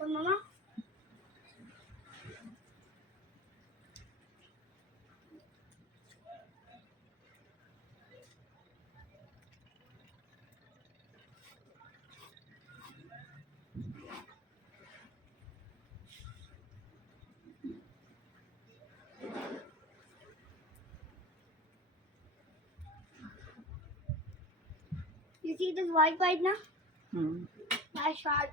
Oh, Mama. You see this white now? Nice shot.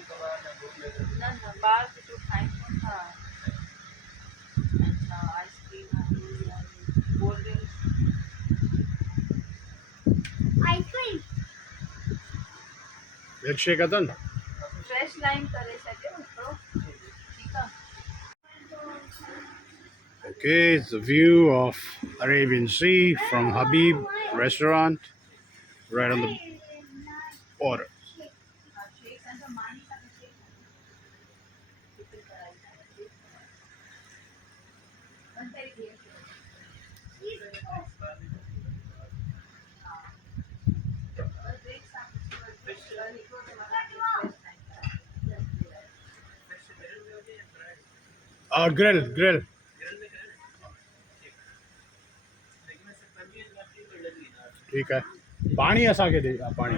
ना ना बाहर से तो खाए कौन था अच्छा ice cream cold drinks Ice cream. Milkshake आता ना फ्रेश लाइम करे सके उसको ठीक है Okay, it's the view of Arabian Sea from Habib restaurant right on the water. हाँ शेक अंदर मानी का शेक चिकन कढ़ाई अंदर ही Grill. ठीक है पानी असांखे दे पानी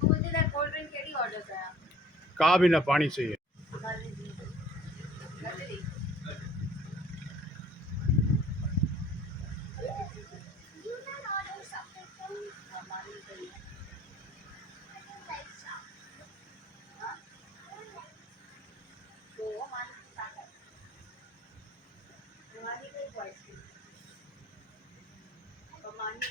तू जे लाइ कोल्ड ड्रिंक कहिड़ी ऑर्डर कयां का बि न पाणी चाहिए गजरी You can order something from me. मानी करी I don't like chocolate. I don't like तो मानी सागर मानी कई आइसक्रीम तो मानी